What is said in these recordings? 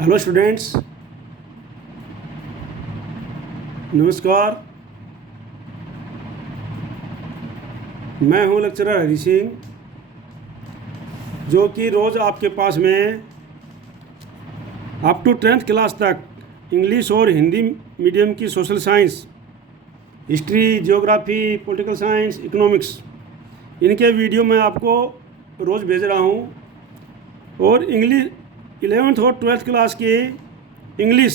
Hello students, नमस्कार। मैं हूं लेक्चरर हरी सिंह, जो कि रोज़ आपके पास में अप टू 10th क्लास तक इंग्लिश और हिंदी मीडियम की social science, history, geography, political science, economics, इनके वीडियो मैं आपको रोज़ भेज रहा हूं। और इंग्लिश 11th और 12th क्लास की इंग्लिश,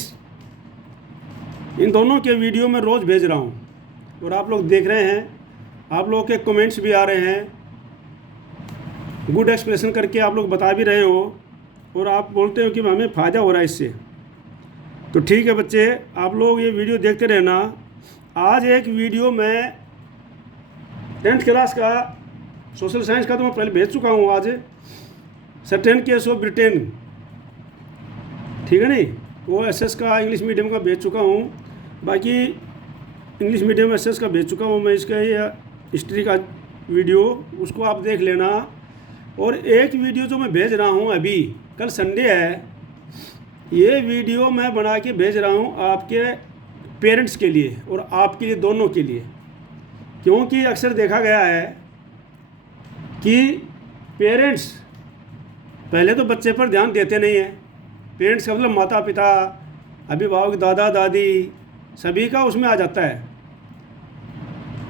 इन दोनों के वीडियो मैं रोज़ भेज रहा हूँ और आप लोग देख रहे हैं। आप लोगों के कमेंट्स भी आ रहे हैं, गुड एक्सप्रेशन करके आप लोग बता भी रहे हो और आप बोलते हो कि हमें फ़ायदा हो रहा है इससे। तो ठीक है बच्चे, आप लोग ये वीडियो देखते रहना। आज एक वीडियो मैं 10th क्लास का सोशल साइंस का तो मैं पहले भेज चुका हूँ। आज सर्टेन केस ऑफ ब्रिटेन, ठीक है नहीं, वो एसएस का इंग्लिश मीडियम का भेज चुका हूँ। बाकी इंग्लिश मीडियम एसएस का भेज चुका हूँ मैं। इसका ये हिस्ट्री का वीडियो, उसको आप देख लेना। और एक वीडियो जो मैं भेज रहा हूँ अभी, कल संडे है, ये वीडियो मैं बना के भेज रहा हूँ आपके पेरेंट्स के लिए और आपके लिए, दोनों के लिए। क्योंकि अक्सर देखा गया है कि पेरेंट्स पहले तो बच्चे पर ध्यान देते नहीं हैं। पेरेंट्स का मतलब माता पिता, अभिभावक, दादा दादी, सभी का उसमें आ जाता है।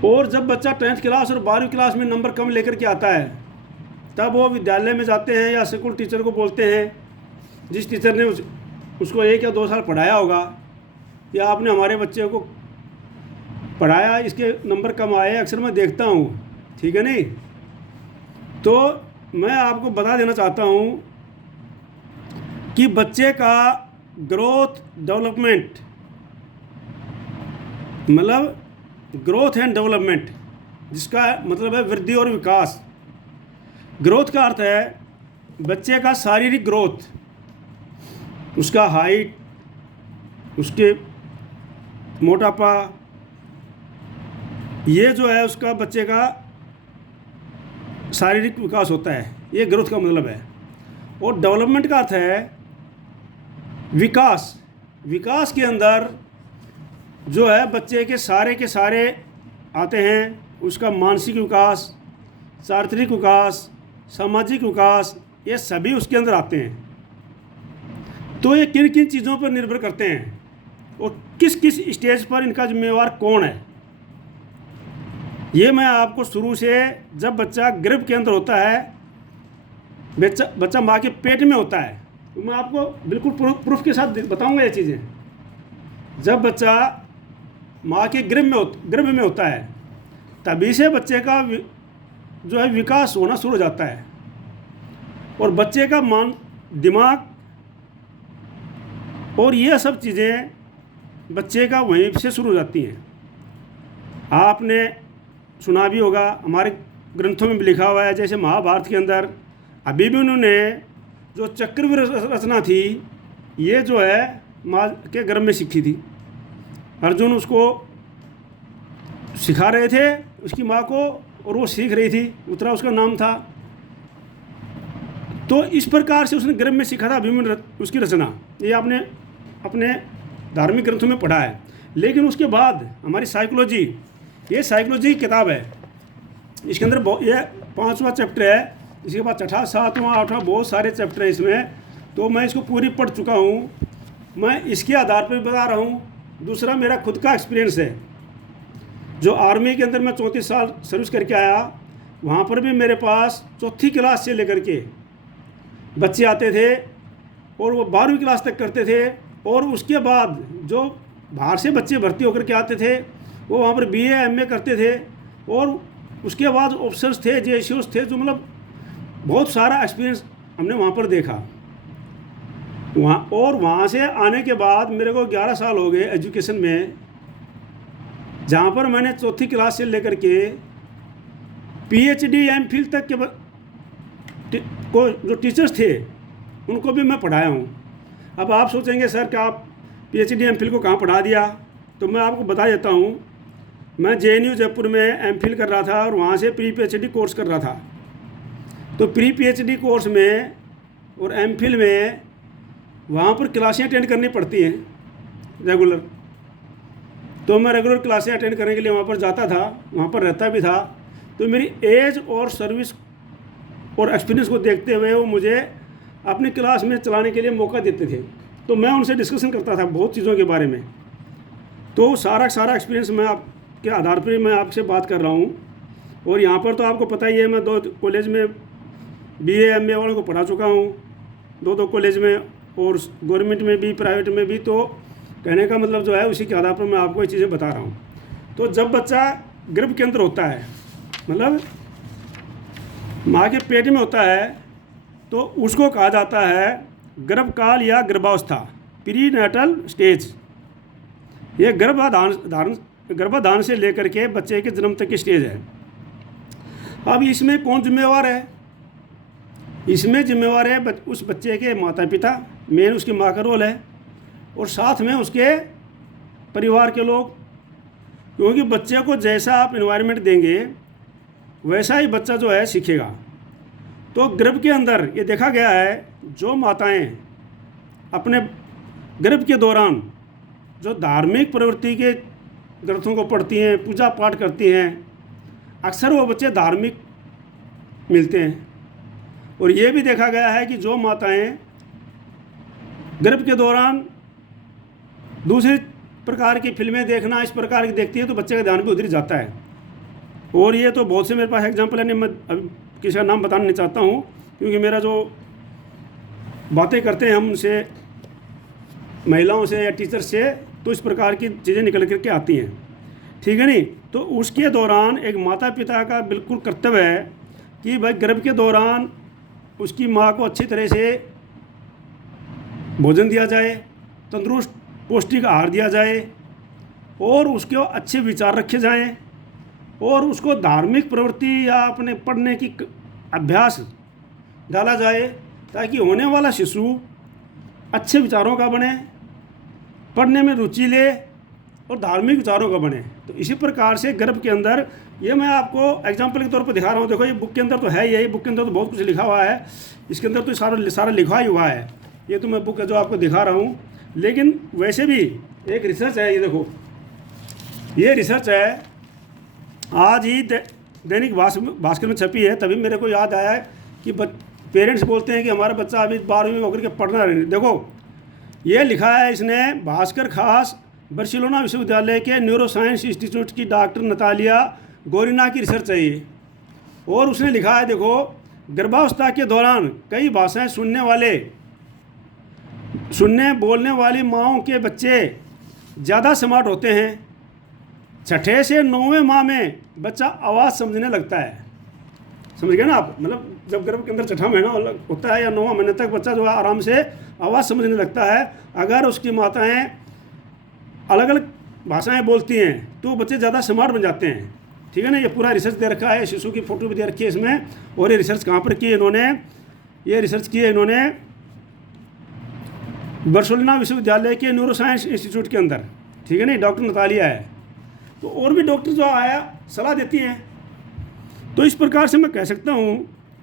और जब बच्चा 10th क्लास और 12वीं क्लास में नंबर कम लेकर के आता है, तब वो विद्यालय में जाते हैं या स्कूल टीचर को बोलते हैं, जिस टीचर ने उसको 1 या 2 साल पढ़ाया होगा, या आपने हमारे बच्चे को पढ़ाया, इसके नंबर कम आए, अक्सर मैं देखता हूँ, ठीक है नहीं। तो मैं आपको बता देना चाहता हूँ कि बच्चे का ग्रोथ डेवलपमेंट, मतलब ग्रोथ एंड डेवलपमेंट, जिसका मतलब है वृद्धि और विकास। ग्रोथ का अर्थ है बच्चे का शारीरिक ग्रोथ, उसका हाइट, उसके मोटापा, ये जो है उसका बच्चे का शारीरिक विकास होता है, ये ग्रोथ का मतलब है। और डेवलपमेंट का अर्थ है विकास। विकास के अंदर जो है बच्चे के सारे आते हैं, उसका मानसिक विकास, चारित्रिक विकास, सामाजिक विकास, ये सभी उसके अंदर आते हैं। तो ये किन किन चीज़ों पर निर्भर करते हैं और किस किस स्टेज पर इनका जिम्मेवार कौन है, ये मैं आपको शुरू से, जब बच्चा गर्भ के अंदर होता है, बच्चा माँ के पेट में होता है, तो मैं आपको बिल्कुल प्रूफ के साथ बताऊंगा ये चीज़ें। जब बच्चा माँ के गर्भ में होता है, तभी से बच्चे का जो है विकास होना शुरू हो जाता है। और बच्चे का दिमाग और ये सब चीज़ें बच्चे का वहीं से शुरू हो जाती हैं। आपने सुना भी होगा, हमारे ग्रंथों में भी लिखा हुआ है, जैसे महाभारत के अंदर अभी भी उन्होंने जो चक्रव्यूह रचना थी, ये जो है माँ के गर्भ में सीखी थी। अर्जुन उसको सिखा रहे थे उसकी माँ को, और वो सीख रही थी, उत्तरा उसका नाम था। तो इस प्रकार से उसने गर्भ में सीखा था अभिमन्यु उसकी रचना। ये आपने अपने धार्मिक ग्रंथों में पढ़ा है। लेकिन उसके बाद हमारी साइकोलॉजी, ये साइकोलॉजी की किताब है, इसके अंदर ये 5वां चैप्टर है, इसके बाद 6वां, 7वां, 8वां बहुत सारे चैप्टर हैं इसमें। तो मैं इसको पूरी पढ़ चुका हूँ, मैं इसके आधार पर बता रहा हूँ। दूसरा, मेरा खुद का एक्सपीरियंस है, जो आर्मी के अंदर मैं 34 साल सर्विस करके आया, वहाँ पर भी मेरे पास 4थी क्लास से लेकर के बच्चे आते थे और वो 12वीं क्लास तक करते थे। और उसके बाद जो बाहर से बच्चे भर्ती होकर के आते थे, वो वहाँ पर BA MA करते थे, और उसके बाद ऑफिसर्स थे, JCOs थे, जो मतलब बहुत सारा एक्सपीरियंस हमने वहाँ पर देखा। वहाँ से आने के बाद मेरे को 11 साल हो गए एजुकेशन में, जहाँ पर मैंने 4थी क्लास से लेकर के PhD MPhil तक के को जो टीचर्स थे उनको भी मैं पढ़ाया हूँ। अब आप सोचेंगे सर क्या आप PhD MPhil को कहाँ पढ़ा दिया, तो मैं आपको बता देता हूँ। मैं JNU जयपुर में MPhil कर रहा था और वहाँ से प्री PhD कोर्स कर रहा था। तो प्री PhD कोर्स में और MPhil में वहाँ पर क्लासें अटेंड करनी पड़ती हैं रेगुलर। तो मैं रेगुलर क्लासें अटेंड करने के लिए वहाँ पर जाता था, वहाँ पर रहता भी था। तो मेरी एज और सर्विस और एक्सपीरियंस को देखते हुए वो मुझे अपनी क्लास में चलाने के लिए मौका देते थे। तो मैं उनसे डिस्कशन करता था बहुत चीज़ों के बारे में। तो सारा एक्सपीरियंस मैं आपके आधार पर मैं आपसे बात कर रहा हूँ। और यहाँ पर तो आपको पता ही है, मैं 2 कॉलेज में BA MA वालों को पढ़ा चुका हूँ, 2 कॉलेज में, और गवर्नमेंट में भी प्राइवेट में भी। तो कहने का मतलब जो है उसी के आधार पर मैं आपको ये चीज़ें बता रहा हूँ। तो जब बच्चा गर्भ के अंदर होता है, मतलब माँ के पेट में होता है, तो उसको कहा जाता है गर्भकाल या गर्भावस्था, प्रीनेटल स्टेज। ये गर्भाधान से लेकर के बच्चे के जन्म तक की स्टेज है। अब इसमें कौन जिम्मेवार है? इसमें जिम्मेवार है उस बच्चे के माता पिता, मेन उसकी माँ का रोल है, और साथ में उसके परिवार के लोग। क्योंकि बच्चे को जैसा आप एनवायरनमेंट देंगे वैसा ही बच्चा जो है सीखेगा। तो गर्भ के अंदर ये देखा गया है, जो माताएं अपने गर्भ के दौरान जो धार्मिक प्रवृत्ति के ग्रंथों को पढ़ती हैं, पूजा पाठ करती हैं, अक्सर वो बच्चे धार्मिक मिलते हैं। और ये भी देखा गया है कि जो माताएं गर्भ के दौरान दूसरी प्रकार की फिल्में देखना, इस प्रकार की देखती है, तो बच्चे का ध्यान भी उधर जाता है। और ये तो बहुत से मेरे पास एग्जाम्पल है, मैं अभी किसी का नाम बताना नहीं चाहता हूँ, क्योंकि मेरा जो बातें करते हैं हम उनसे, महिलाओं से या टीचर से, तो इस प्रकार की चीज़ें निकल करके आती हैं, ठीक है नहीं। तो उसके दौरान एक माता पिता का बिल्कुल कर्तव्य है कि भाई गर्भ के दौरान उसकी माँ को अच्छी तरह से भोजन दिया जाए, तंदुरुस्त पौष्टिक आहार दिया जाए, और उसके अच्छे विचार रखे जाएं, और उसको धार्मिक प्रवृत्ति या अपने पढ़ने की अभ्यास डाला जाए, ताकि होने वाला शिशु अच्छे विचारों का बने, पढ़ने में रुचि ले और धार्मिक विचारों का बने। तो इसी प्रकार से गर्भ के अंदर, ये मैं आपको एग्जाम्पल के तौर पर दिखा रहा हूँ। देखो ये बुक के अंदर तो है, यही बुक के अंदर तो बहुत कुछ लिखा हुआ है, इसके अंदर तो सारा लिखा ही हुआ है। ये तो मैं बुक जो आपको दिखा रहा हूँ, लेकिन वैसे भी एक रिसर्च है, ये देखो, ये रिसर्च है, आज ही दैनिक भास्कर में छपी है। तभी मेरे को याद आया है कि पेरेंट्स बोलते हैं कि हमारा बच्चा अभी 12वीं में होकर के पढ़ना रहे। देखो ये लिखा है इसने, भास्कर खास बार्सिलोना विश्वविद्यालय के न्यूरो साइंस इंस्टीट्यूट की डॉक्टर नतालिया गोरिना की रिसर्च है ये। और उसने लिखा है, देखो, गर्भावस्था के दौरान कई भाषाएं सुनने बोलने वाली माँओं के बच्चे ज़्यादा स्मार्ट होते हैं। 6ठे से 9वें माह में बच्चा आवाज़ समझने लगता है। समझ गए ना आप? मतलब जब गर्भ के अंदर 6ठा महीना होता है या 9वां महीने तक बच्चा जो है आराम से आवाज़ समझने लगता है। अगर उसकी माताएं अलग अलग भाषाएं बोलती हैं तो बच्चे ज़्यादा स्मार्ट बन जाते हैं, ठीक है ना। ये पूरा रिसर्च दे रखा है, शिशु की फ़ोटो भी दे रखी है इसमें। और ये रिसर्च कहाँ पर की है इन्होंने? ये रिसर्च की है इन्होंने बार्सिलोना विश्वविद्यालय के न्यूरो साइंस इंस्टीट्यूट के अंदर, ठीक है ना। डॉक्टर नतालिया है। तो और भी डॉक्टर जो आया सलाह देती हैं। तो इस प्रकार से मैं कह सकता हूँ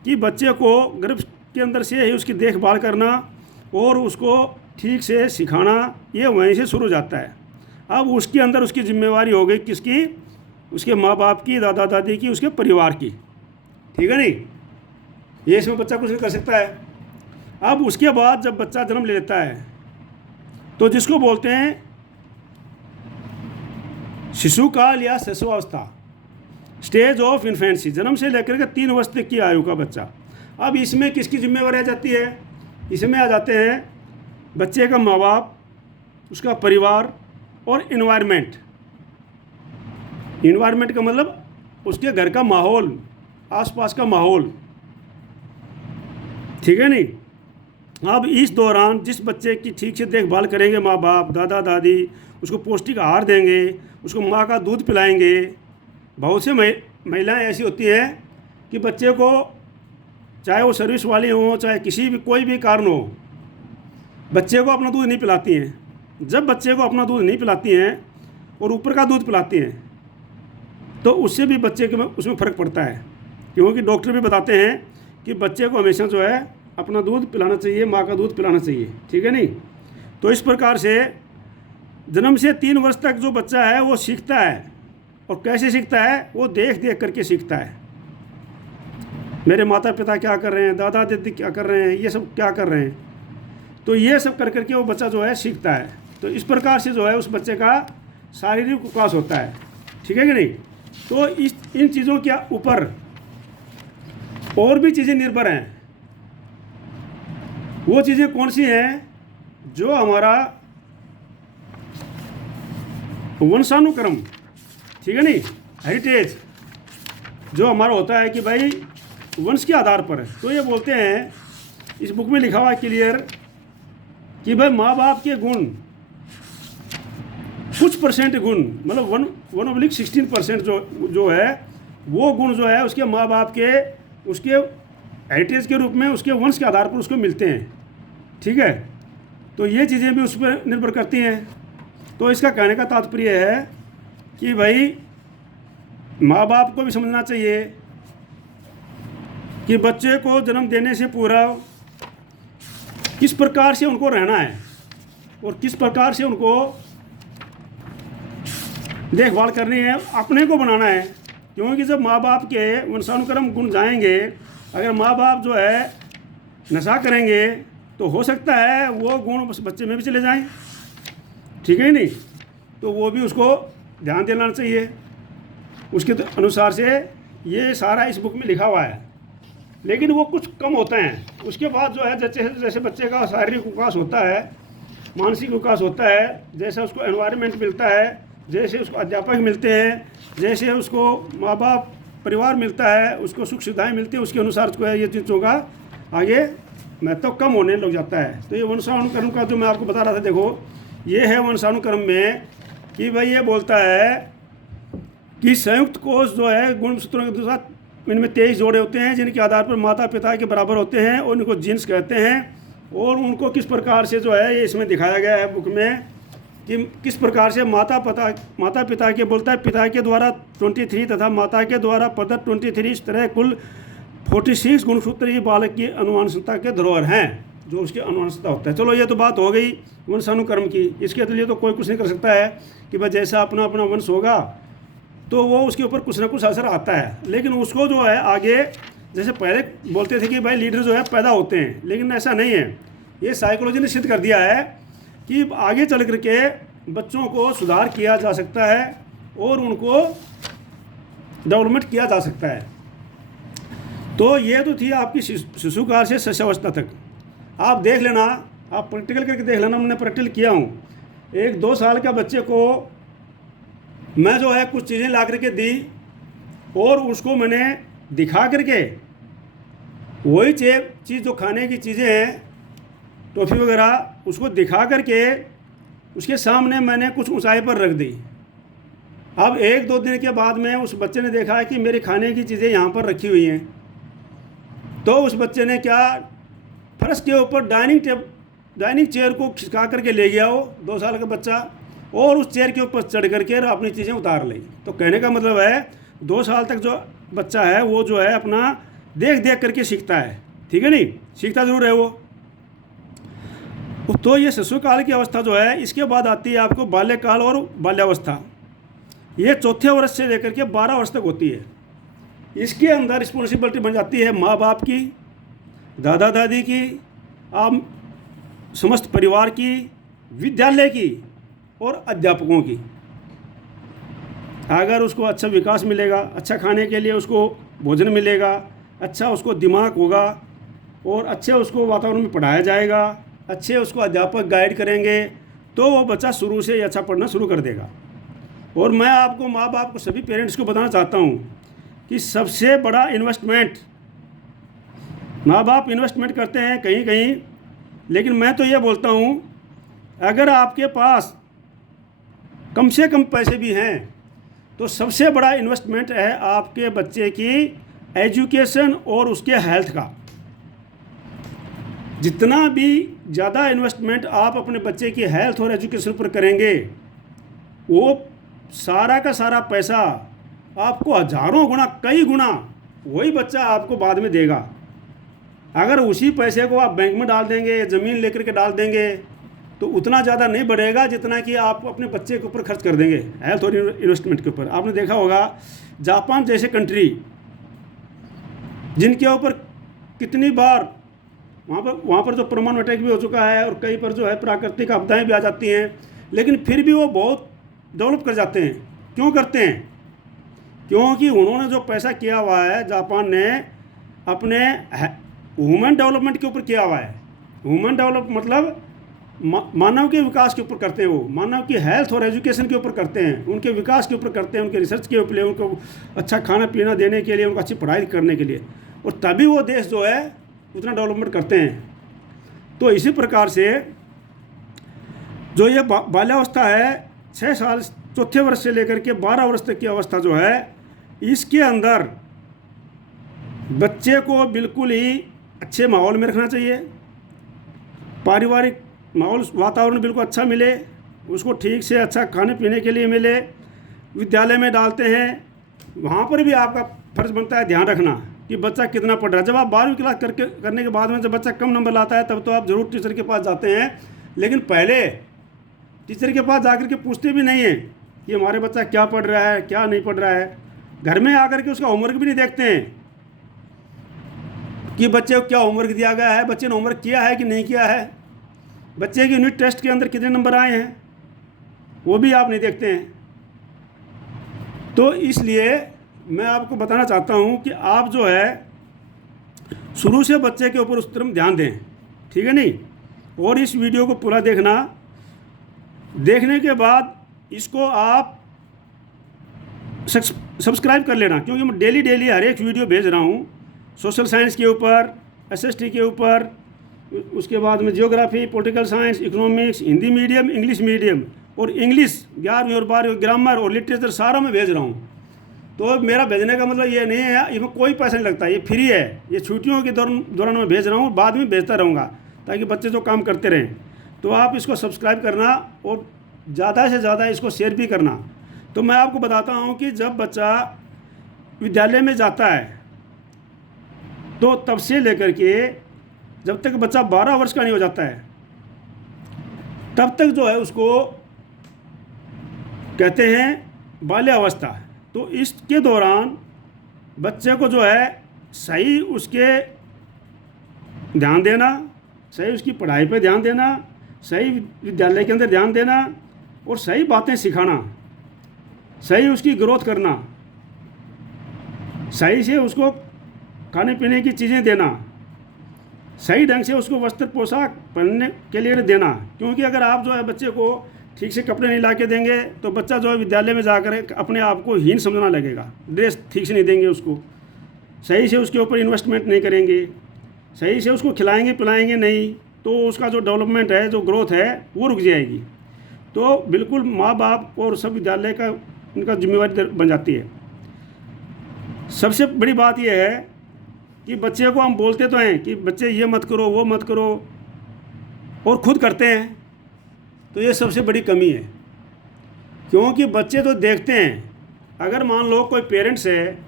कि बच्चे को गर्भ के अंदर से ही उसकी देखभाल करना और उसको ठीक से सिखाना, ये वहीं से शुरू हो जाता है। अब उसके अंदर उसकी जिम्मेवारी हो गई किसकी? उसके माँ बाप की, दादा दादी की, उसके परिवार की, ठीक है नहीं। ये इसमें बच्चा कुछ नहीं कर सकता है। अब उसके बाद जब बच्चा जन्म ले लेता है तो जिसको बोलते हैं शिशु काल या शिशुअवस्था, स्टेज ऑफ इन्फेंसी, जन्म से लेकर के 3 वर्ष तक की आयु का बच्चा। अब इसमें किसकी जिम्मेवारी आ जाती है? इसमें आ जाते हैं बच्चे का माँ बाप, उसका परिवार और इन्वायरमेंट। इन्वायरमेंट का मतलब उसके घर का माहौल, आसपास का माहौल, ठीक है नहीं। अब इस दौरान जिस बच्चे की ठीक से देखभाल करेंगे माँ बाप, दादा दादी, उसको पौष्टिक आहार देंगे, उसको माँ का दूध पिलाएंगे। बहुत से महिलाएं ऐसी होती हैं कि बच्चे को, चाहे वो सर्विस वाली हो, चाहे किसी भी कोई भी कारण हो, बच्चे को अपना दूध नहीं पिलाती हैं। जब बच्चे को अपना दूध नहीं पिलाती हैं और ऊपर का दूध पिलाती हैं तो उससे भी बच्चे के उसमें फ़र्क पड़ता है। क्योंकि डॉक्टर भी बताते हैं कि बच्चे को हमेशा जो है अपना दूध पिलाना चाहिए, माँ का दूध पिलाना चाहिए, ठीक है नहीं। तो इस प्रकार से जन्म से 3 वर्ष तक जो बच्चा है वो सीखता है, और कैसे सीखता है, वो देख देख करके सीखता है। मेरे माता पिता क्या कर रहे हैं, दादा दादी क्या कर रहे हैं, ये सब क्या कर रहे हैं, तो ये सब कर करके वो बच्चा जो है सीखता है। तो इस प्रकार से जो है उस बच्चे का शारीरिक विकास होता है, ठीक है कि नहीं। तो इन चीज़ों के ऊपर और भी चीज़ें निर्भर हैं। वो चीज़ें कौन सी हैं? जो हमारा वंशानुक्रम, ठीक है नहीं, हेरिटेज जो हमारा होता है कि भाई वंश के आधार पर है। तो ये बोलते हैं, इस बुक में लिखा हुआ है क्लियर कि भाई माँ बाप के गुण कुछ परसेंट गुण, मतलब 1/16% जो है वो गुण जो है उसके माँ बाप के, उसके हेरिटेज के रूप में, उसके वंश के आधार पर उसको मिलते हैं, ठीक है। तो ये चीज़ें भी उस पर निर्भर करती हैं। तो इसका कहने का तात्पर्य है कि भाई माँ बाप को भी समझना चाहिए कि बच्चे को जन्म देने से पूर्व किस प्रकार से उनको रहना है और किस प्रकार से उनको देखभाल करनी है, अपने को बनाना है। क्योंकि जब माँ बाप के वंशानुक्रम गुण जाएंगे, अगर माँ बाप जो है नशा करेंगे तो हो सकता है वो गुण उस बच्चे में भी चले जाएं, ठीक है नहीं। तो वो भी उसको ध्यान देना चाहिए। उसके अनुसार से ये सारा इस बुक में लिखा हुआ है, लेकिन वो कुछ कम होते हैं। उसके बाद जो है जैसे जैसे बच्चे का शारीरिक विकास होता है, मानसिक विकास होता है, जैसे उसको एनवायरनमेंट मिलता है, जैसे उसको अध्यापक मिलते हैं, जैसे उसको माँ बाप परिवार मिलता है, उसको सुख सुविधाएँ मिलती हैं, उसके अनुसार उसको ये चीज़ों का आगे महत्व कम होने लग जाता है। तो ये वंशानुक्रम का जो मैं आपको बता रहा था, देखो ये है वंशानुक्रम में कि भाई ये बोलता है कि संयुक्त कोष जो है गुणसूत्रों के साथ इनमें 23 जोड़े होते हैं, जिनके आधार पर माता पिता के बराबर होते हैं और उनको जीन्स कहते हैं। और उनको किस प्रकार से जो है ये इसमें दिखाया गया है बुक में कि किस प्रकार से माता पिता के बोलता है पिता के द्वारा 23 तथा माता के द्वारा प्रदत्त 23, इस तरह कुल 46 गुणसूत्र ये बालक की अनुवांशिकता के धरोहर हैं, जो उसकी अनुवांशिकता होता है। चलो ये तो बात हो गई वंशानुक्रम की। इसके लिए तो कोई कुछ नहीं कर सकता है कि भाई जैसा अपना अपना वंश होगा तो वो उसके ऊपर कुछ ना कुछ असर आता है। लेकिन उसको जो है आगे, जैसे पहले बोलते थे कि भाई लीडर जो है पैदा होते हैं, लेकिन ऐसा नहीं है। ये साइकोलॉजी ने सिद्ध कर दिया है कि आगे चल करके बच्चों को सुधार किया जा सकता है और उनको डेवलपमेंट किया जा सकता है। तो ये तो थी आपकी शिशुकाल से शिशुअवस्था तक। आप देख लेना, आप प्रैक्टिकल करके देख लेना, मैंने प्रैक्टिकल किया हूँ। 1-2 साल का बच्चे को मैं जो है कुछ चीज़ें ला करके दी और उसको मैंने दिखा करके वही चीज़ जो खाने की चीज़ें हैं, टॉफ़ी वगैरह, उसको दिखा करके उसके सामने मैंने कुछ ऊंचाई पर रख दी। अब 1-2 दिन के बाद में उस बच्चे ने देखा है कि मेरे खाने की चीज़ें यहाँ पर रखी हुई हैं। तो उस बच्चे ने क्या, फर्श के ऊपर डाइनिंग चेयर को खिसका करके ले गया वो 2 साल का बच्चा, और उस चेयर के ऊपर चढ़ करके अपनी चीज़ें उतार ली। तो कहने का मतलब है 2 साल तक जो बच्चा है वो जो है अपना देख देख करके सीखता है, ठीक है नहीं, सीखता ज़रूर है वो। तो ये शिशुकाल की अवस्था जो है, इसके बाद आती है आपको बाल्यकाल और बाल्यावस्था। ये 4थे वर्ष से लेकर के 12 वर्ष तक होती है। इसके अंदर रिस्पॉन्सिबिलिटी बन जाती है माँ बाप की, दादा दादी की, आप समस्त परिवार की, विद्यालय की और अध्यापकों की। अगर उसको अच्छा विकास मिलेगा, अच्छा खाने के लिए उसको भोजन मिलेगा, अच्छा उसको दिमाग होगा और अच्छे उसको वातावरण में पढ़ाया जाएगा, अच्छे उसको अध्यापक गाइड करेंगे, तो वो बच्चा शुरू से ही अच्छा पढ़ना शुरू कर देगा। और मैं आपको, माँ बाप को, सभी पेरेंट्स को बताना चाहता हूँ कि सबसे बड़ा इन्वेस्टमेंट, माँ बाप इन्वेस्टमेंट करते हैं कहीं कहीं, लेकिन मैं तो ये बोलता हूँ अगर आपके पास कम से कम पैसे भी हैं तो सबसे बड़ा इन्वेस्टमेंट है आपके बच्चे की एजुकेशन और उसके हेल्थ का। जितना भी ज़्यादा इन्वेस्टमेंट आप अपने बच्चे की हेल्थ और एजुकेशन पर करेंगे, वो सारा का सारा पैसा आपको हज़ारों गुना, कई गुना वही बच्चा आपको बाद में देगा। अगर उसी पैसे को आप बैंक में डाल देंगे, ज़मीन लेकर के डाल देंगे, तो उतना ज़्यादा नहीं बढ़ेगा जितना कि आप अपने बच्चे के ऊपर खर्च कर देंगे हेल्थ और इन्वेस्टमेंट के ऊपर। आपने देखा होगा जापान जैसे कंट्री, जिनके ऊपर कितनी बार वहाँ पर जो परमाणु अटैक भी हो चुका है और कई पर जो है प्राकृतिक आपदाएं भी आ जाती हैं, लेकिन फिर भी वो बहुत डेवलप कर जाते हैं। क्यों करते हैं? क्योंकि उन्होंने जो पैसा किया हुआ है, जापान ने अपने ह्यूमन डेवलपमेंट के ऊपर किया हुआ है। ह्यूमन डेवलप मतलब मानव के विकास के ऊपर करते हैं, वो मानव की हेल्थ और एजुकेशन के ऊपर करते हैं, उनके विकास के ऊपर करते हैं, उनके रिसर्च के ऊपर, उनको अच्छा खाना पीना देने के लिए, उनको अच्छी पढ़ाई करने के लिए, और तभी वो देश जो है उतना डेवलपमेंट करते हैं। तो इसी प्रकार से जो ये बाल्यावस्था है, 6 साल चौथे वर्ष से लेकर के 12 वर्ष तक की अवस्था जो है, इसके अंदर बच्चे को बिल्कुल ही अच्छे माहौल में रखना चाहिए। पारिवारिक माहौल, वातावरण बिल्कुल अच्छा मिले, उसको ठीक से अच्छा खाने पीने के लिए मिले। विद्यालय में डालते हैं, वहाँ पर भी आपका फर्ज बनता है ध्यान रखना कि बच्चा कितना पढ़ रहा है। जब आप 12वीं क्लास करने के बाद में जब बच्चा कम नंबर लाता है, तब तो आप ज़रूर टीचर के पास जाते हैं, लेकिन पहले टीचर के पास जाकर के पूछते भी नहीं हैं कि हमारे बच्चा क्या पढ़ रहा है, क्या नहीं पढ़ रहा है। घर में आकर के उसका होमवर्क भी नहीं देखते हैं कि बच्चे को क्या होमवर्क दिया गया है, बच्चे ने होमवर्क किया है कि नहीं किया है, बच्चे के यूनिट टेस्ट के अंदर कितने नंबर आए हैं, वो भी आप नहीं देखते हैं। तो इसलिए मैं आपको बताना चाहता हूँ कि आप जो है शुरू से बच्चे के ऊपर उस तरफ ध्यान दें, ठीक है नहीं। और इस वीडियो को पूरा देखना, देखने के बाद इसको आप सब्सक्राइब कर लेना, क्योंकि मैं डेली हर एक वीडियो भेज रहा हूँ सोशल साइंस के ऊपर, SST के ऊपर, उसके बाद में geography, political science, economics, Hindi medium, English medium, और इंग्लिश 11वीं और 12वीं, ग्रामर और लिटरेचर सारा मैं भेज रहा हूँ। तो मेरा भेजने का मतलब ये नहीं है, इसमें कोई पैसा नहीं लगता, ये फ्री है। ये छुट्टियों के दौरान मैं भेज रहा हूँ, बाद में भेजता रहूँगा ताकि बच्चे जो काम करते रहें। तो आप इसको सब्सक्राइब करना और ज़्यादा से ज़्यादा इसको शेयर भी करना। तो मैं आपको बताता हूँ कि जब बच्चा विद्यालय में जाता है, तो तब से लेकर के जब तक बच्चा 12 वर्ष का नहीं हो जाता है, तब तक जो है उसको कहते हैं बाल्यावस्था। तो इसके दौरान बच्चे को जो है सही उसके ध्यान देना, सही उसकी पढ़ाई पे ध्यान देना, सही विद्यालय के अंदर ध्यान देना, और सही बातें सिखाना, सही उसकी ग्रोथ करना, सही से उसको खाने पीने की चीज़ें देना, सही ढंग से उसको वस्त्र पोशाक पहनने के लिए देना। क्योंकि अगर आप जो है बच्चे को ठीक से कपड़े नहीं ला के देंगे, तो बच्चा जो है विद्यालय में जाकर अपने आप को हीन समझना लगेगा। ड्रेस ठीक से नहीं देंगे उसको, सही से उसके ऊपर इन्वेस्टमेंट नहीं करेंगे, सही से उसको खिलाएंगे पिलाएंगे नहीं, तो उसका जो डेवलपमेंट है, जो ग्रोथ है, वो रुक जाएगी। तो बिल्कुल माँ बाप और सब विद्यालय का उनका जिम्मेवारी बन जाती है। सबसे बड़ी बात यह है कि बच्चे को हम बोलते तो हैं कि बच्चे ये मत करो, वो मत करो, और खुद करते हैं, तो ये सबसे बड़ी कमी है। क्योंकि बच्चे तो देखते हैं, अगर मान लो कोई पेरेंट्स है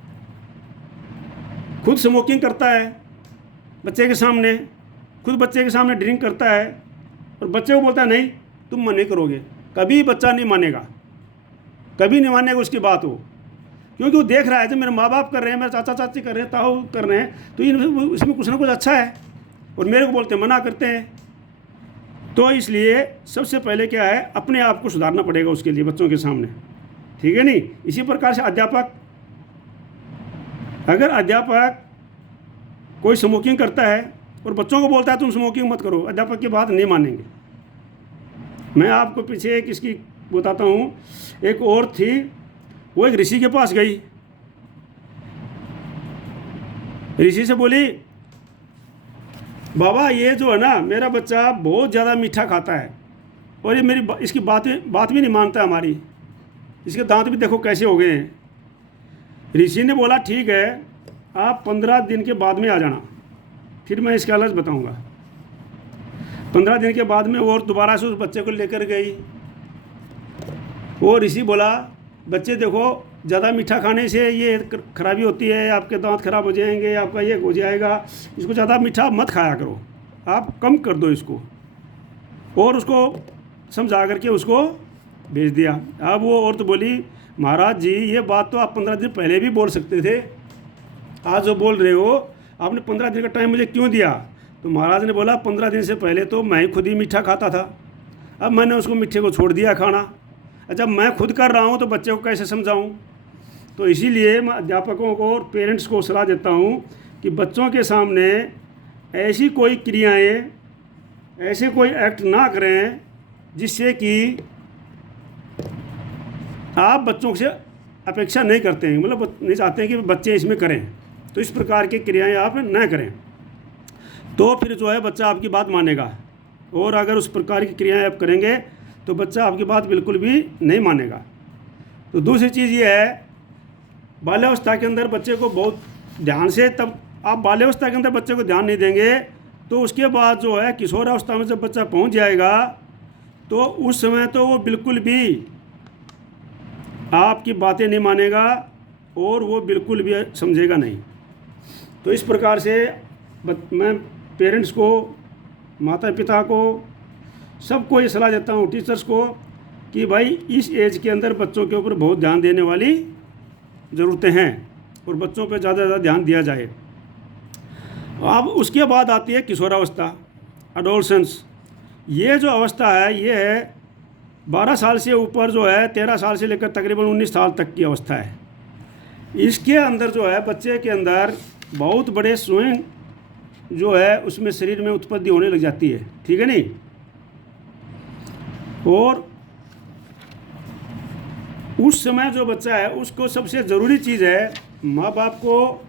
खुद स्मोकिंग करता है बच्चे के सामने, खुद बच्चे के सामने ड्रिंक करता है, और बच्चे को बोलता है नहीं तुम मन नहीं करोगे, कभी बच्चा नहीं मानेगा, कभी नहीं मानेगा उसकी बात हो। क्योंकि वो देख रहा है जब मेरे माँ बाप कर रहे हैं, मेरे चाचा चाची कर रहे हैं, ताऊ कर रहे हैं, तो इसमें कुछ ना कुछ अच्छा है, और मेरे को बोलते हैं, मना करते हैं। तो इसलिए सबसे पहले क्या है, अपने आप को सुधारना पड़ेगा उसके लिए बच्चों के सामने, ठीक है नहीं। इसी प्रकार से अध्यापक, अगर अध्यापक कोई स्मोकिंग करता है और बच्चों को बोलता है तुम स्मोकिंग मत करो, अध्यापक की बात नहीं मानेंगे। मैं आपको पीछे एक इसकी बताता हूँ। एक और थी, वो एक ऋषि के पास गई, ऋषि से बोली बाबा ये जो है ना मेरा बच्चा बहुत ज़्यादा मीठा खाता है, और ये इसकी बात भी नहीं मानता हमारी, इसके दांत भी देखो कैसे हो गए हैं। ऋषि ने बोला ठीक है, आप 15 दिन के बाद में आ जाना, फिर मैं इसका इलाज बताऊंगा। 15 दिन के बाद में वो दोबारा से उस बच्चे को लेकर गई। वो ऋषि बोला बच्चे देखो ज़्यादा मीठा खाने से ये खराबी होती है, आपके दांत खराब हो जाएंगे, आपका ये हो जाएगा, इसको ज़्यादा मीठा मत खाया करो, आप कम कर दो इसको। और उसको समझा करके उसको भेज दिया। अब वो औरत बोली, महाराज जी ये बात तो आप 15 दिन पहले भी बोल सकते थे, आज जो बोल रहे हो आपने 15 दिन का टाइम मुझे क्यों दिया? तो महाराज ने बोला 15 दिन से पहले तो मैं खुद ही मीठा खाता था, अब मैंने उसको मीठे को छोड़ दिया खाना। जब मैं खुद कर रहा हूँ तो बच्चे को कैसे समझाऊँ? तो इसीलिए मैं अध्यापकों को और पेरेंट्स को सलाह देता हूँ कि बच्चों के सामने ऐसी कोई क्रियाएं, ऐसे कोई एक्ट ना करें जिससे कि आप बच्चों से अपेक्षा नहीं करते हैं, मतलब नहीं चाहते हैं कि बच्चे इसमें करें, तो इस प्रकार की क्रियाएं आप न करें, तो फिर जो है बच्चा आपकी बात मानेगा। और अगर उस प्रकार की क्रियाएं आप करेंगे तो बच्चा आपकी बात बिल्कुल भी नहीं मानेगा। तो दूसरी चीज़ ये है, बाल्यावस्था के अंदर बच्चे को बहुत ध्यान से, तब आप बाल्यावस्था के अंदर बच्चे को ध्यान नहीं देंगे तो उसके बाद जो है किशोरावस्था में जब बच्चा पहुंच जाएगा तो उस समय तो वो बिल्कुल भी आपकी बातें नहीं मानेगा और वो बिल्कुल भी समझेगा नहीं। तो इस प्रकार से मैं पेरेंट्स को, माता पिता को, सबको ये सलाह देता हूँ, टीचर्स को, कि भाई इस एज के अंदर बच्चों के ऊपर बहुत ध्यान देने वाली ज़रूरतें हैं और बच्चों पर ज़्यादा से ज़्यादा ध्यान दिया जाए। अब उसके बाद आती है किशोरावस्था, एडोलसेंस। ये जो अवस्था है ये है 12 साल से ऊपर जो है 13 साल से लेकर तकरीबन 19 साल तक की अवस्था है। इसके अंदर जो है बच्चे के अंदर बहुत बड़े स्वयं जो है उसमें शरीर में उत्पत्ति होने लग जाती है, ठीक है नहीं। और उस समय जो बच्चा है उसको सबसे ज़रूरी चीज़ है माँ बाप को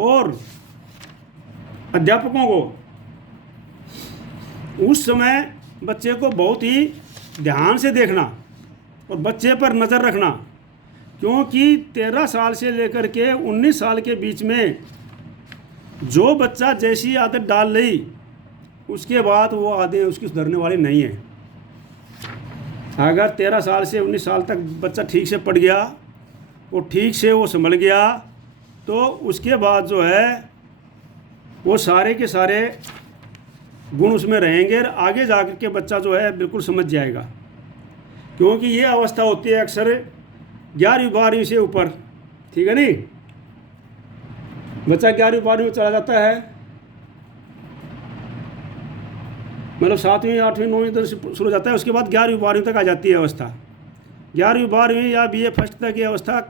और अध्यापकों को उस समय बच्चे को बहुत ही ध्यान से देखना और बच्चे पर नज़र रखना, क्योंकि 13 साल से लेकर के 19 साल के बीच में जो बच्चा जैसी आदत डाल ली उसके बाद वो आदत उसकी सुधरने वाली नहीं है। अगर 13 साल से 19 साल तक बच्चा ठीक से पढ़ गया और ठीक से वो संभल गया तो उसके बाद जो है वो सारे के सारे गुण उसमें रहेंगे और आगे जा कर के बच्चा जो है बिल्कुल समझ जाएगा। क्योंकि ये अवस्था होती है अक्सर 11वीं 12वीं से ऊपर, ठीक है नहीं। बच्चा 11वीं 12वीं में चला जाता है, मतलब 7वीं 8वीं 9वीं तक शुरू हो जाता है, उसके बाद 11वीं 12वीं तक आ जाती है अवस्था। 11वीं 12वीं या BA फर्स्ट तक ये अवस्था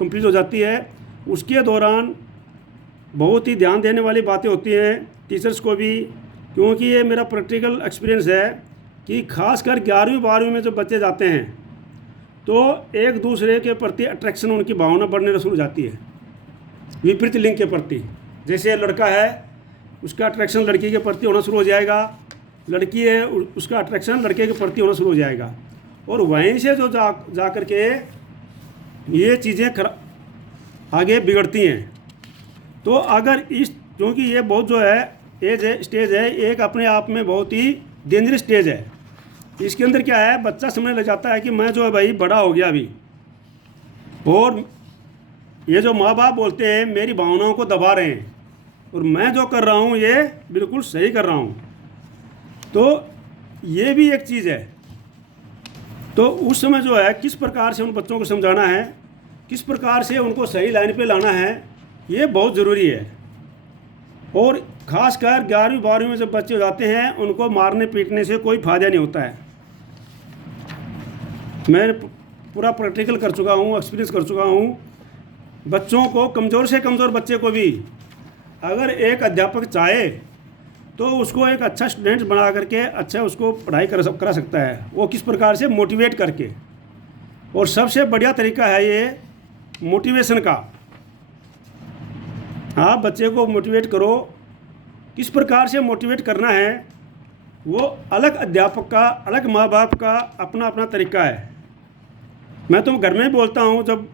कंप्लीट हो जाती है। उसके दौरान बहुत ही ध्यान देने वाली बातें होती हैं टीचर्स को भी, क्योंकि ये मेरा प्रैक्टिकल एक्सपीरियंस है कि खासकर 11वीं 12वीं में जब बच्चे जाते हैं तो एक दूसरे के प्रति अट्रैक्शन, उनकी भावना बढ़ने शुरू हो जाती है विपरीत लिंग के प्रति। जैसे लड़का है उसका अट्रैक्शन लड़की के प्रति होना शुरू हो जाएगा, लड़की है उसका अट्रैक्शन लड़के के प्रति होना शुरू हो जाएगा, और वहीं से जो जा कर के ये चीज़ें आगे बिगड़ती हैं। तो अगर इस, क्योंकि ये बहुत जो है एज है, स्टेज है, एक अपने आप में बहुत ही डेंजरस स्टेज है। इसके अंदर क्या है, बच्चा समझने लग जाता है कि मैं जो है भाई बड़ा हो गया अभी, और ये जो माँ बाप बोलते हैं मेरी भावनाओं को दबा रहे हैं और मैं जो कर रहा हूँ ये बिल्कुल सही कर रहा हूँ। तो ये भी एक चीज़ है। तो उस समय जो है किस प्रकार से उन बच्चों को समझाना है, किस प्रकार से उनको सही लाइन पे लाना है, ये बहुत ज़रूरी है। और ख़ासकर 11वीं 12वीं में जब बच्चे हो जाते हैं उनको मारने पीटने से कोई फ़ायदा नहीं होता है। मैं पूरा प्रैक्टिकल कर चुका हूँ, एक्सपीरियंस कर चुका हूँ। बच्चों को, कमज़ोर से कमज़ोर बच्चे को भी अगर एक अध्यापक चाहे तो उसको एक अच्छा स्टूडेंट बना करके अच्छा उसको पढ़ाई करा सकता है। वो किस प्रकार से, मोटिवेट करके। और सबसे बढ़िया तरीका है ये मोटिवेशन का। आप बच्चे को मोटिवेट करो, किस प्रकार से मोटिवेट करना है वो अलग अध्यापक का, अलग माँ बाप का अपना अपना तरीका है। मैं तो घर में बोलता हूँ, जब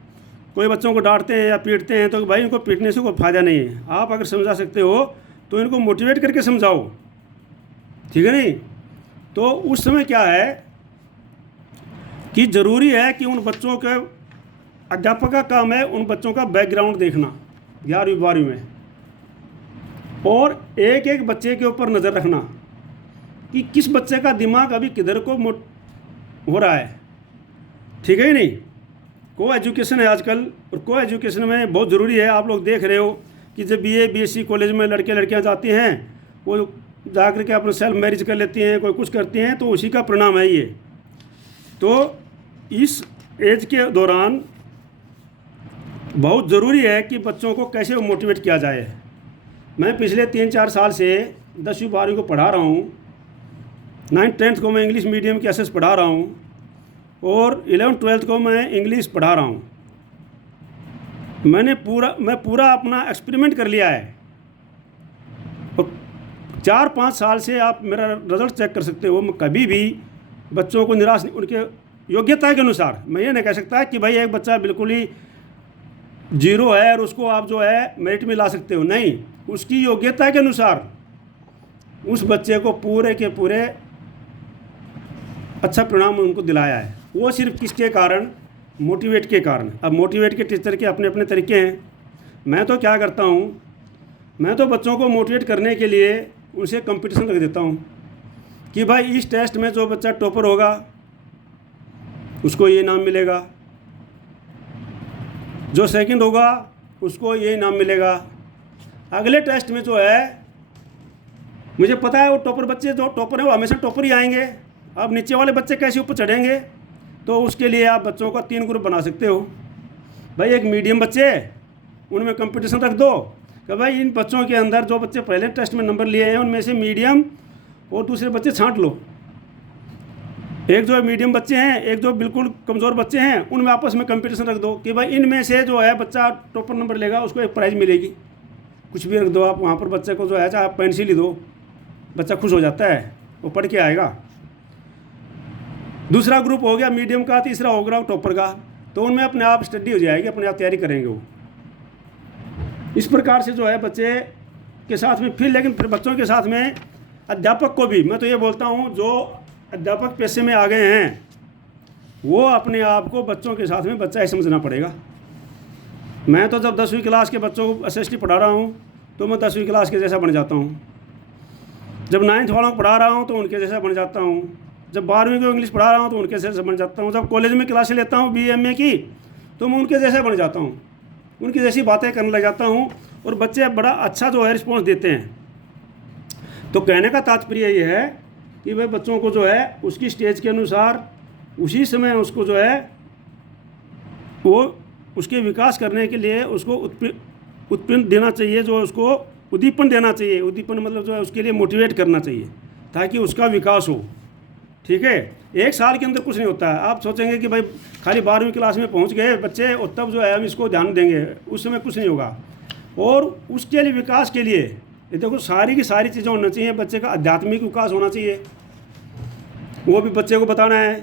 कोई बच्चों को डांटते हैं या पीटते हैं तो भाई इनको पीटने से कोई फ़ायदा नहीं है। आप अगर समझा सकते हो तो इनको मोटिवेट करके समझाओ, ठीक है नहीं। तो उस समय क्या है कि ज़रूरी है कि उन बच्चों के अध्यापक का काम है उन बच्चों का बैकग्राउंड देखना 11वीं 12वीं में, और एक एक बच्चे के ऊपर नज़र रखना कि किस बच्चे का दिमाग अभी किधर को हो रहा है। ठीक है ही नहीं। को एजुकेशन है आजकल, और को एजुकेशन में बहुत ज़रूरी है। आप लोग देख रहे हो कि जब BA BSc कॉलेज में लड़के लड़कियां जाती हैं, वो जा कर के अपना सेल्फ मैरिज कर लेती हैं, कोई कुछ करती हैं, तो उसी का परिणाम है ये। तो इस एज के दौरान बहुत ज़रूरी है कि बच्चों को कैसे मोटिवेट किया जाए। मैं पिछले 3-4 साल से 10वीं 12वीं को पढ़ा रहा हूँ, 9th 10th को मैं इंग्लिश मीडियम के एसएस पढ़ा रहा हूँ, और 11th 12th को मैं इंग्लिश पढ़ा रहा हूँ। मैं पूरा अपना एक्सपेरिमेंट कर लिया है, और 4-5 साल से आप मेरा रिजल्ट चेक कर सकते हो। मैं कभी भी बच्चों को निराश नहीं, उनके योग्यता के अनुसार। मैं ये नहीं कह सकता कि भाई एक बच्चा बिल्कुल ही 0 है और उसको आप जो है मेरिट में ला सकते हो, नहीं। उसकी योग्यता के अनुसार उस बच्चे को पूरे के पूरे अच्छा परिणाम उनको दिलाया है। वो सिर्फ किसके कारण? मोटिवेट के कारण। अब मोटिवेट के टीचर के अपने अपने तरीके हैं। मैं तो क्या करता हूँ, मैं तो बच्चों को मोटिवेट करने के लिए उनसे कंपटीशन रख देता हूँ कि भाई इस टेस्ट में जो बच्चा टॉपर होगा उसको ये इनाम मिलेगा, जो सेकंड होगा उसको ये इनाम मिलेगा। अगले टेस्ट में जो है, मुझे पता है वो टॉपर बच्चे जो टॉपर है वो हमेशा टॉपर ही आएंगे। अब नीचे वाले बच्चे कैसे ऊपर चढ़ेंगे? तो उसके लिए आप बच्चों का 3 ग्रुप बना सकते हो। भाई एक मीडियम बच्चे, उनमें कंपटीशन रख दो कि भाई इन बच्चों के अंदर जो बच्चे पहले टेस्ट में नंबर लिए हैं उनमें से मीडियम और दूसरे बच्चे छांट लो। एक जो मीडियम बच्चे हैं, एक जो बिल्कुल कमज़ोर बच्चे हैं, उनमें आपस में कंपटीशन रख दो कि भाई इनमें से जो है बच्चा टॉपर नंबर लेगा उसको एक प्राइज़ मिलेगी। कुछ भी रख दो आप वहाँ पर, बच्चे को जो है चाहे आप पेंसिल ही दो, बच्चा खुश हो जाता है, वो पढ़ के आएगा। दूसरा ग्रुप हो गया मीडियम का, तीसरा हो गया टॉपर का। तो उनमें अपने आप स्टडी हो जाएगी, अपने आप तैयारी करेंगे वो। इस प्रकार से जो है बच्चे के साथ में फिर बच्चों के साथ में अध्यापक को भी मैं तो ये बोलता हूँ, जो अध्यापक पेशे में आ गए हैं वो अपने आप को बच्चों के साथ में बच्चा ही समझना पड़ेगा। मैं तो जब 10वीं क्लास के बच्चों को SST पढ़ा रहा हूँ तो मैं 10वीं क्लास के जैसा बन जाता हूँ। जब 9th वालों को पढ़ा रहा हूँ तो उनके जैसा बन जाता हूँ। जब 12वीं को इंग्लिश पढ़ा रहा हूँ तो उनके जैसा बन जाता हूँ। जब कॉलेज में क्लासें लेता हूँ BA MA की तो मैं उनके जैसा बन जाता हूँ, उनकी जैसी बातें करने लग जाता हूँ, और बच्चे बड़ा अच्छा जो है रिस्पॉन्स देते हैं। तो कहने का तात्पर्य ये है कि भाई बच्चों को जो है उसकी स्टेज के अनुसार उसी समय उसको जो है वो उसके विकास करने के लिए उसको उत्पन्न देना चाहिए, जो उसको उद्दीपन देना चाहिए। उद्दीपन मतलब जो है उसके लिए मोटिवेट करना चाहिए ताकि उसका विकास हो। ठीक है, 1 साल के अंदर कुछ नहीं होता है। आप सोचेंगे कि भाई खाली 12वीं क्लास में पहुंच गए बच्चे और तब जो है हम इसको ध्यान देंगे, उस समय कुछ नहीं होगा। और उसके लिए विकास के लिए ये देखो सारी की सारी चीज़ें होना चाहिए। बच्चे का आध्यात्मिक विकास होना चाहिए, वो भी बच्चे को बताना है।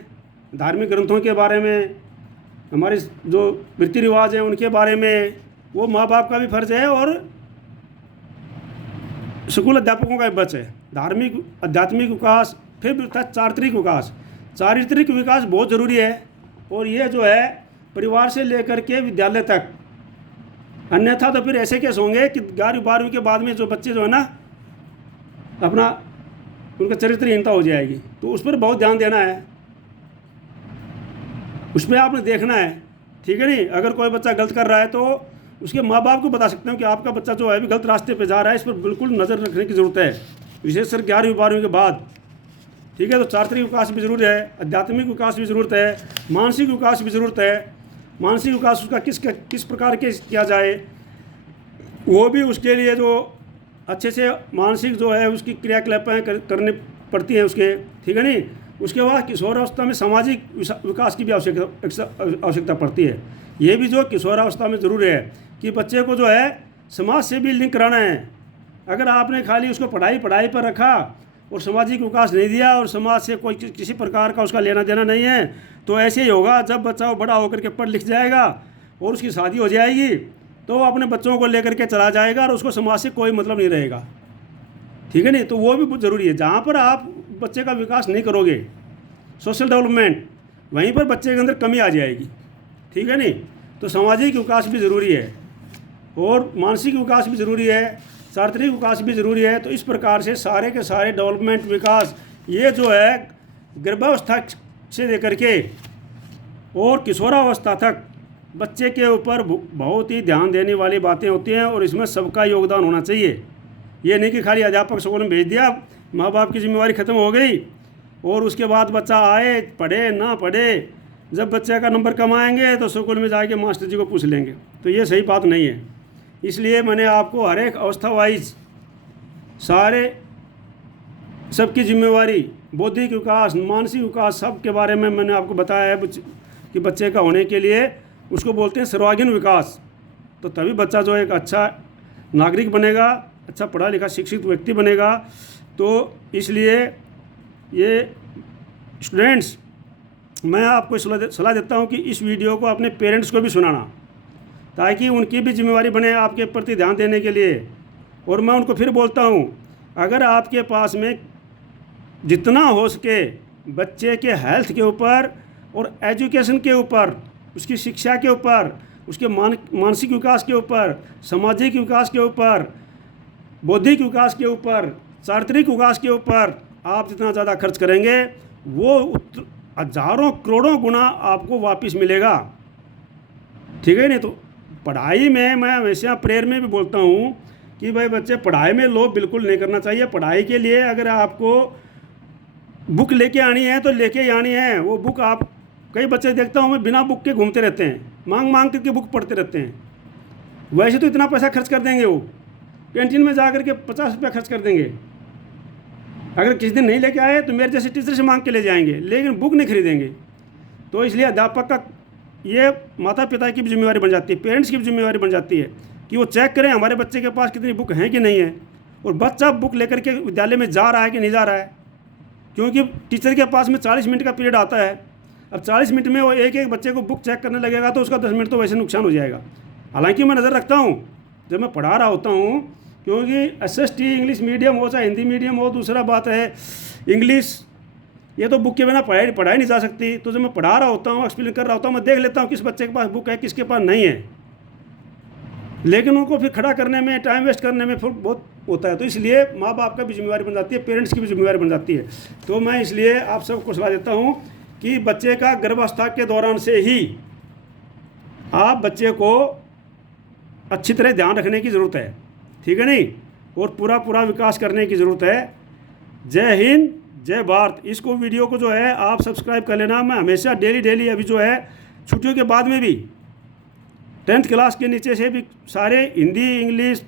धार्मिक ग्रंथों के बारे में, हमारे जो रीति रिवाज हैं उनके बारे में, वो माँ बाप का भी फर्ज है और स्कूल अध्यापकों का भी फर्ज है। धार्मिक आध्यात्मिक विकास, फिर था चारित्रिक विकास। चारित्रिक विकास बहुत ज़रूरी है, और ये जो है परिवार से लेकर के विद्यालय तक। अन्यथा तो फिर ऐसे केस होंगे कि 11वीं 12वीं के बाद में जो बच्चे जो है ना अपना उनका चरित्रहीनता हो जाएगी। तो उस पर बहुत ध्यान देना है, उस पर आपने देखना है। ठीक है नहीं, अगर कोई बच्चा गलत कर रहा है तो उसके माँ बाप को बता सकते हो कि आपका बच्चा जो है अभी गलत रास्ते पे जा रहा है, इस पर बिल्कुल नज़र रखने की ज़रूरत है, विशेषकर 11वीं 12वीं के बाद। ठीक है, तो चारित्रिक विकास भी ज़रूरी है, आध्यात्मिक विकास भी ज़रूरत है, मानसिक विकास भी ज़रूरत है। मानसिक विकास उसका किस प्रकार के किया जाए, वो भी उसके लिए जो अच्छे से मानसिक जो है उसकी क्रियाकलापें करनी पड़ती हैं उसके। ठीक है नहीं, उसके बाद किशोरावस्था में सामाजिक विकास की भी आवश्यकता पड़ती है। ये भी जो किशोरावस्था में ज़रूर है कि बच्चे को जो है समाज से भी लिंक कराना है। अगर आपने खाली उसको पढ़ाई पर रखा और सामाजिक विकास नहीं दिया और समाज से कोई किसी प्रकार का उसका लेना देना नहीं है, तो ऐसे ही होगा। जब बच्चा बड़ा होकर के पढ़ लिख जाएगा और उसकी शादी हो जाएगी तो वो अपने बच्चों को लेकर के चला जाएगा और उसको समाज से कोई मतलब नहीं रहेगा। ठीक है नहीं, तो वो भी बहुत ज़रूरी है। जहाँ पर आप बच्चे का विकास नहीं करोगे, सोशल डेवलपमेंट, वहीं पर बच्चे के अंदर कमी आ जाएगी। ठीक है नहीं, तो सामाजिक विकास भी ज़रूरी है और मानसिक विकास भी ज़रूरी है, चारित्रिक विकास भी ज़रूरी है। तो इस प्रकार से सारे के सारे डेवलपमेंट विकास ये जो है गर्भावस्था से लेकर के और किशोरावस्था तक बच्चे के ऊपर बहुत ही ध्यान देने वाली बातें होती हैं और इसमें सबका योगदान होना चाहिए। ये नहीं कि खाली अध्यापक स्कूल में भेज दिया, माँ बाप की जिम्मेवारी ख़त्म हो गई और उसके बाद बच्चा आए पढ़े ना पढ़े, जब बच्चे का नंबर कम आएंगे तो स्कूल में जाके मास्टर जी को पूछ लेंगे। तो ये सही बात नहीं है। इसलिए मैंने आपको हर एक अवस्था वाइज सारे सबकी जिम्मेवारी, बौद्धिक विकास, मानसिक विकास, सब के बारे में मैंने आपको बताया है कि बच्चे का होने के लिए उसको बोलते हैं सर्वांगीण विकास। तो तभी बच्चा जो एक अच्छा नागरिक बनेगा, अच्छा पढ़ा लिखा शिक्षित व्यक्ति बनेगा। तो इसलिए ये स्टूडेंट्स, मैं आपको सलाह देता हूँ कि इस वीडियो को अपने पेरेंट्स को भी सुनाना, ताकि उनकी भी जिम्मेवारी बने आपके प्रति ध्यान देने के लिए। और मैं उनको फिर बोलता हूँ, अगर आपके पास में जितना हो सके बच्चे के हेल्थ के ऊपर और एजुकेशन के ऊपर, उसकी शिक्षा के ऊपर, उसके मानसिक विकास के ऊपर, सामाजिक विकास के ऊपर, बौद्धिक विकास के ऊपर, चारित्रिक विकास के ऊपर आप जितना ज़्यादा खर्च करेंगे वो हजारों करोड़ों गुना आपको वापस मिलेगा। ठीक है नहीं? तो पढ़ाई में मैं हमेशा प्रेयर में भी बोलता हूँ कि भाई बच्चे पढ़ाई में लोभ बिल्कुल नहीं करना चाहिए। पढ़ाई के लिए अगर आपको बुक लेके आनी है तो लेके ही आनी है। वो बुक आप, कई बच्चे देखता हूँ मैं बिना बुक के घूमते रहते हैं, मांग मांग करके बुक पढ़ते रहते हैं। वैसे तो इतना पैसा खर्च कर देंगे, वो कैंटीन में जा करके 50 रुपया खर्च कर देंगे। अगर किसी दिन नहीं लेके आए तो मेरे जैसे टीचर से मांग के ले जाएंगे, लेकिन बुक नहीं खरीदेंगे। तो इसलिए अध्यापक का ये माता पिता की भी जिम्मेवारी बन जाती है, पेरेंट्स की भी जिम्मेवारी बन जाती है कि वो चेक करें हमारे बच्चे के पास कितनी बुक हैं कि नहीं है, और बच्चा बुक लेकर के विद्यालय में जा रहा है कि नहीं जा रहा है। क्योंकि टीचर के पास में 40 मिनट का पीरियड आता है। अब 40 मिनट में वो एक एक बच्चे को बुक चेक करने लगेगा तो उसका 10 मिनट तो वैसे नुकसान हो जाएगा। हालांकि मैं नज़र रखता हूँ जब मैं पढ़ा रहा होता हूँ, क्योंकि SST इंग्लिश मीडियम हो चाहे हिंदी मीडियम हो, दूसरा बात है इंग्लिश, ये तो बुक के बिना पढ़ाई नहीं जा सकती। तो जब मैं पढ़ा रहा होता हूँ, एक्सप्लेन कर रहा होता हूँ, मैं देख लेता हूँ किस बच्चे के पास बुक है किसके पास नहीं है। लेकिन उनको फिर खड़ा करने में, टाइम वेस्ट करने में फिर बहुत होता है। तो इसलिए माँ बाप का भी जिम्मेवारी बन जाती है, पेरेंट्स की भी जिम्मेवारी बन जाती है। तो मैं इसलिए आप सबको सलाह देता हूँ कि बच्चे का गर्भावस्था के दौरान से ही आप बच्चे को अच्छी तरह ध्यान रखने की ज़रूरत है। ठीक है नहीं? और पूरा विकास करने की ज़रूरत है। जय हिंद, जय भारत। इसको वीडियो को जो है आप सब्सक्राइब कर लेना। मैं हमेशा डेली अभी जो है छुट्टियों के बाद में भी 10th क्लास के नीचे से भी सारे Hindi, English,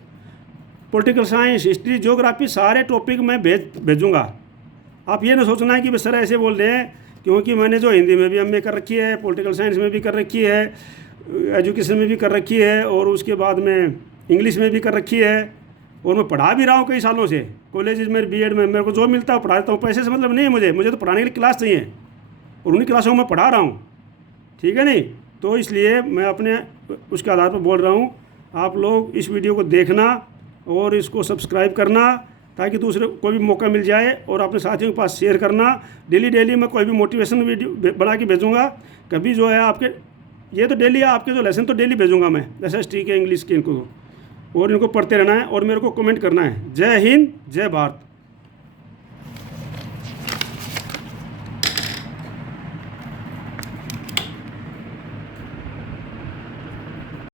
political science, history, geography सारे टॉपिक मैं भेजूँगा। आप ये ना सोचना है कि सर ऐसे बोल रहे हैं, क्योंकि मैंने जो हिंदी में भी MA कर रखी है, पॉलिटिकल साइंस में भी कर रखी है, एजुकेशन में भी कर रखी है और उसके बाद में इंग्लिश में भी कर रखी है, और मैं पढ़ा भी रहा हूँ कई सालों से कॉलेज में, BEd में। मेरे को जो मिलता है पढ़ा देता हूँ, पैसे से मतलब नहीं है मुझे तो पढ़ाने के लिए क्लास चाहिए और उन्हीं क्लासों में मैं पढ़ा रहा हूँ। ठीक है नहीं? तो इसलिए मैं अपने उसके आधार पर बोल रहा हूँ। आप लोग इस वीडियो को देखना और इसको सब्सक्राइब करना, ताकि दूसरे को भी मौका मिल जाए, और अपने साथियों के पास शेयर करना। डेली मैं कोई भी मोटिवेशन वीडियो बना के भेजूँगा। कभी जो है आपके ये तो डेली आपके जो लेसन तो डेली भेजूँगा मैं, SST के, इंग्लिश के, इनको, और इनको पढ़ते रहना है और मेरे को कमेंट करना है। जय हिंद, जय भारत।